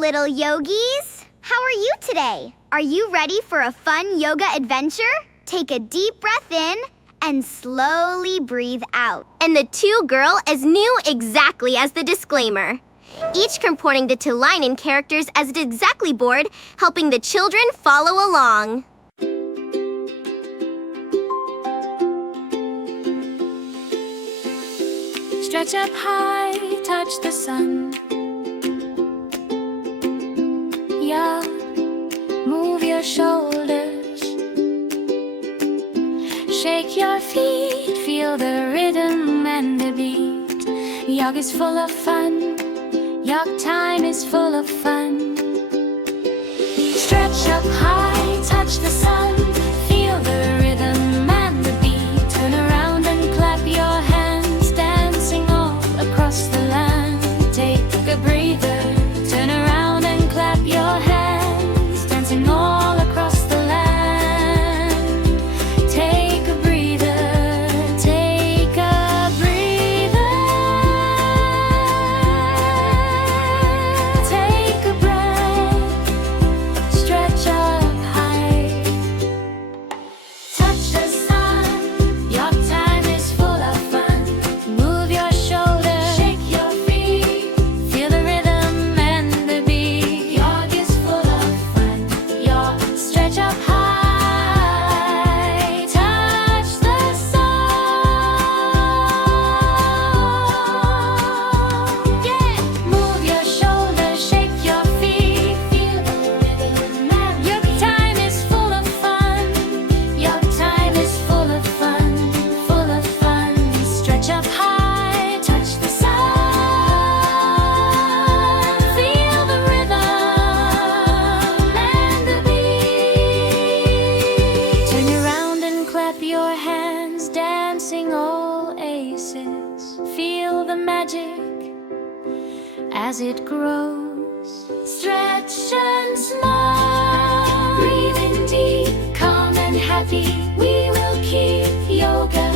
little yogis! How are you today? Are you ready for a fun yoga adventure? Take a deep breath in and slowly breathe out. And the two girls knew exactly as the disclaimer. Each comporting the two line characters as the exactly board, helping the children follow along. Stretch up high, touch the sun. Yeah, move your shoulders. Shake your feet, feel the rhythm and the beat. Yoga is full of fun. Yoga time is full of fun. Stretch up high, touch the sun. Feel the rhythm and the beat. Turn around and clap your hands, dancing all across the land. Take a breather. Turn around and clap your hands, dancing all across the land. Take a breather. Take a breather. Take a breath. Stretch up high. Touch the sun. Your time is full of fun. Move your shoulders. Shake your feet. Feel the rhythm and the beat. Yoga is full of fun. Yoga. Stretch up high. Touch the sun. Yeah. Move your shoulders. Shake your feet. Feel the rhythm and your time is full of fun. Your time is full of fun. Full of fun. Stretch up high. Touch the sun. Feel the rhythm and the beat. Turn around and clap your hands, dancing all aces. Feel the magic as it grows. Stretch and smile. Breathe in deep, calm and happy. We will keep yoga.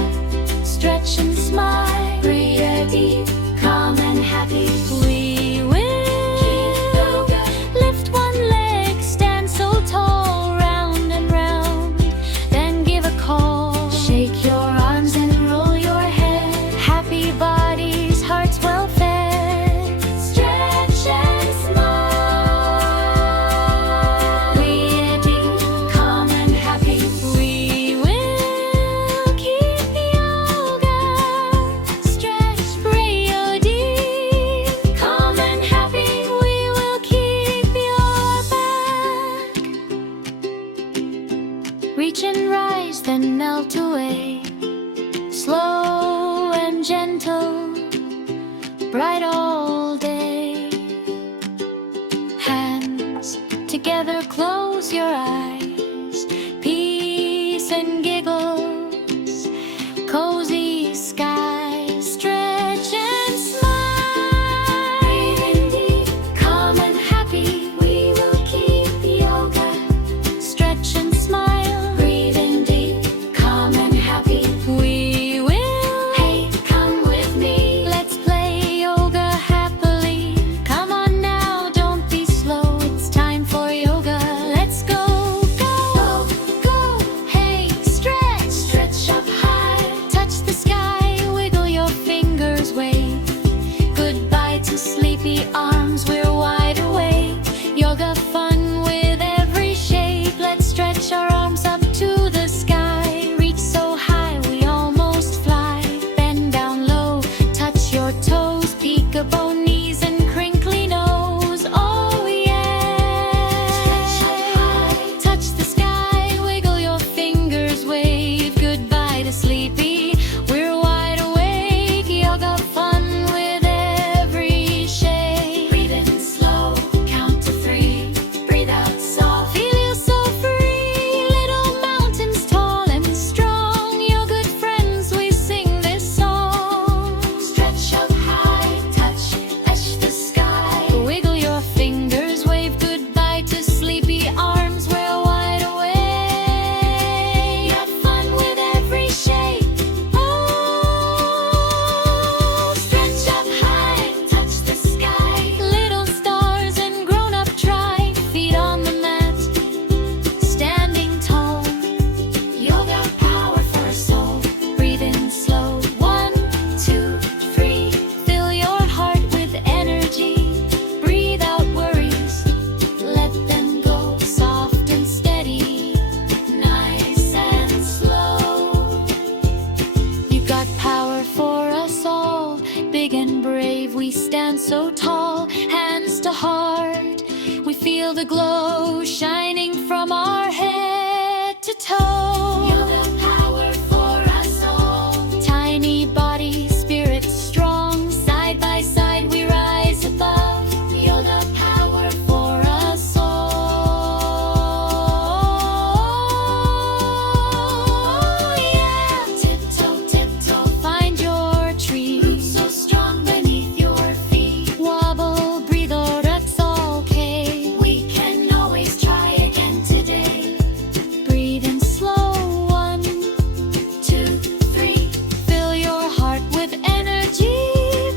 Stretch and smile. Breathe deep, calm and happy. We will keep yoga. Lift one leg, stand so tall, round and round. Then give a call. Shake your arms and roll your head. Happy bodies, hearts well fed. Stretch and smile. Breathe deep, calm and happy. We will keep yoga. Stretch, breathe deep, calm and happy. We will keep your back. Reach and rise, then melt away. Slow and gentle, bright all day. Hands together, close your eyes. Peace and giggles, cozy skies. Stretch and smile. Breathe in deep, calm and happy. We will keep yoga. Stretch and smile. Breathe in deep, calm and happy. We will. Hey, come with me. Let's play yoga happily. Come on now, don't be slow. It's time for yoga. Let's go. Feel the glow shining from our head to toe. You're the power for us all. Tiny body, spirit strong. Side by side we rise above. You're the power for us all. Yeah. Tiptoe, tiptoe, find your tree. Roots so strong beneath your feet. Wobble, breathe, or that's okay. We can always try again today. Breathe in slow, 1, 2, 3. Fill your heart with energy.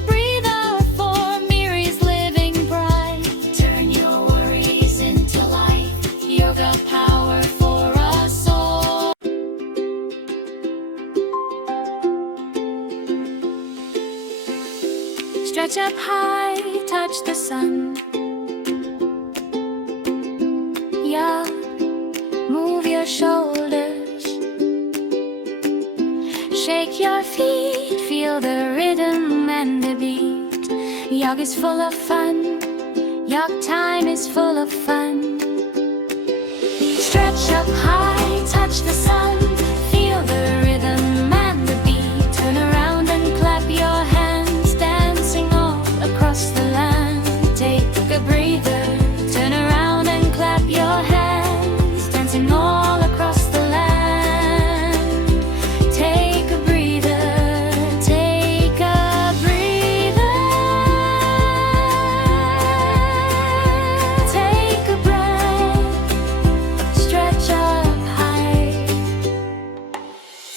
Breathe out for Miri's living bright. Turn your worries into light. Yoga power for us all. Stretch up high, touch the sun. Yeah, move your shoulders. Shake your feet, feel the rhythm and the beat. Yoga is full of fun. Yoga time is full of fun. Stretch up high, touch the sun. Feel the rhythm and the beat. Turn around and clap your hands, dancing all across the land. Take a breather. Turn around and clap your hands, dancing all across the land. Take a breather. Take a breather. Take a breath. Stretch up high.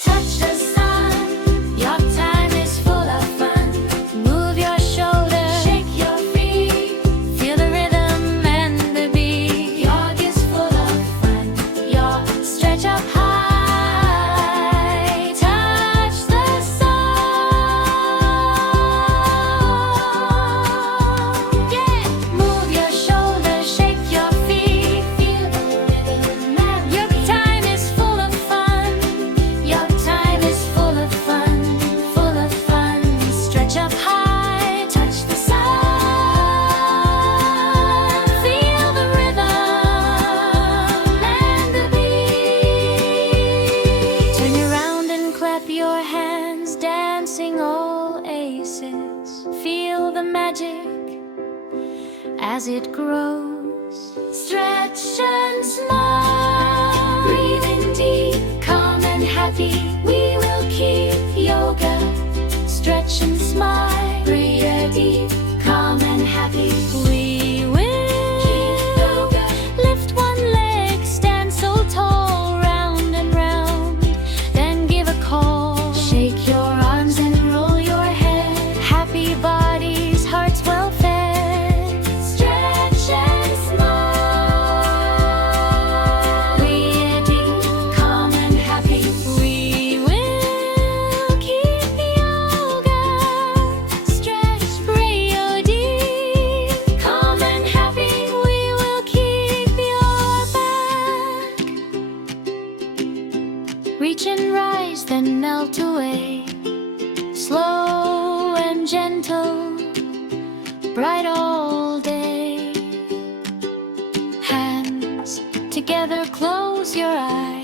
Touch the sun. Your time is full of fun. Move your shoulders. Shake your feet. Feel the rhythm and the beat. Yoga is full of fun. Yoga. Stretch up high. Touch the sun. Yeah. Move your shoulders. Shake your feet. Feel the rhythm and your time is full of fun. Your time is full of fun. Full of fun. Stretch up high. Touch the sun. Feel the rhythm and the beat. Turn around and clap your hands, dancing all aces. Feel the magic as it grows. Stretch and smile. Breathe in deep, calm and happy. We will keep yoga. Stretch and smile. Breathe deep, calm and happy. We will keep yoga. Lift one leg, stand so tall, round and round. Then give a call. Shake your arms and roll your head. Happy bodies, hearts well fed. Stretch and smile. Breathe deep, calm and happy. We will keep yoga. Stretch, breathe deep, calm and happy. We will keep your back. Reach and rise, then melt away. Slow and gentle, bright all day. Hands together, close your eyes.